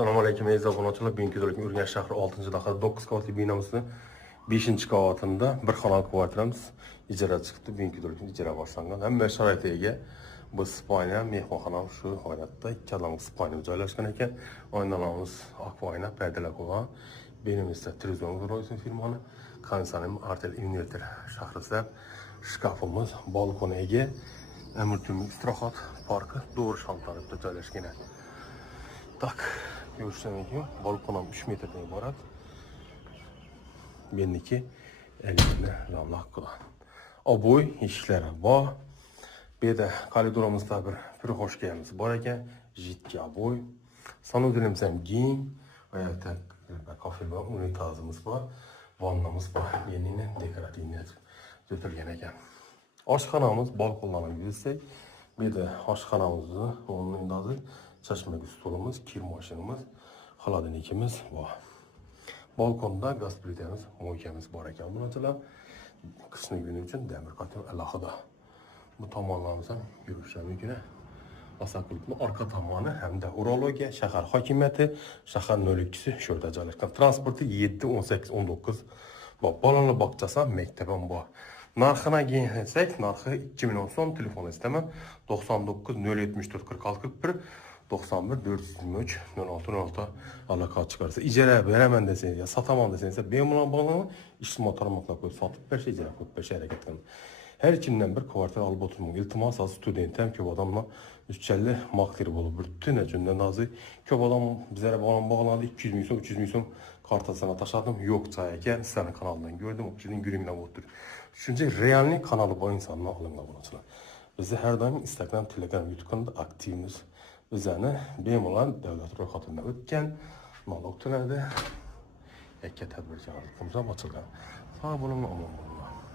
Assalomu alaykum aziz obunachilar. Bugungi videoda Urganch shahri 6-daqa 9 qavatli binomizning 5-qavatida bir xonali kvartiramiz ijara chiqdi. Bugungi videoda ijara boshlangan. Hamma sharoitiga ega. Bu spayna mehmonxona shu holatda ikkalamiz spayna joylashgan ekan. Oynalarimiz akvayna, perdelar qo'ygan. Benimizda Trizon Royson firmani Kansanim Artel Inverter shahrida shkafimiz balkon ega. Amurtumi istirohat parki doğru shantaribda joylashgan. Tak, görüşürüz. Balkonum 3 metreden ibaret. Benimki elimde lamlak kılan. Aboy işlere var. Bir de kalidoramızda bir hoş gelmemiz var ekan. Jitki aboy. Sana dilimsem giyin. Ayakta kafe var, unitazımız var. Vannamız var. Yenine dekoratifine götürgen ekan. Aşxonamiz balkonlardan girsek. Bir de aşxonamızda onun hazır çeşmeli stolumuz, kir maşinimiz, xolodilnikimiz var. Balkonda gaz plitamiz, moykamiz bor ekan. Bunachalar qishni kuni uchun demir qatlam alohida. Bu tomonlarimiz ham yurishlar mumkin. Asakultning orqa tomoni hamda urologiya, shahar hokimiyati, shahar 02si shu yerda joylashgan. Transporti 7, 18, 19 bor. Bolalar bog'chasi ham maktab ham bor. Narxına gelsek, narxı 2000 son telefon istemem. 99 074 46 41 91 423 06 06 alaka çıkarsa icra veremem deseniz ya satamam deseniz benim olan bağlamı işletme tarafından koyup satıp 5 icra koyup 5 hareket edin. Her kimden bir kvartal alıp oturmak. İltimas az studentim ki adamla 350 maktir bulup bütün ecünden nazı ki adam bizlere bağlandı 200 milyon 300 milyon kartasına taşıdım. Yok çayken senin kanalından gördüm. O kişinin günümüne otur. Üçüncü realni kanalı bu insanla alınma bunlar. Bizi her daim Instagram, Telegram, YouTube kanalında aktifimiz. Üzerine benim olan devlet rohatında ötken nalog tünelde ekki tədbirkarlıqımıza açılgan. Sağ olun, aman olun.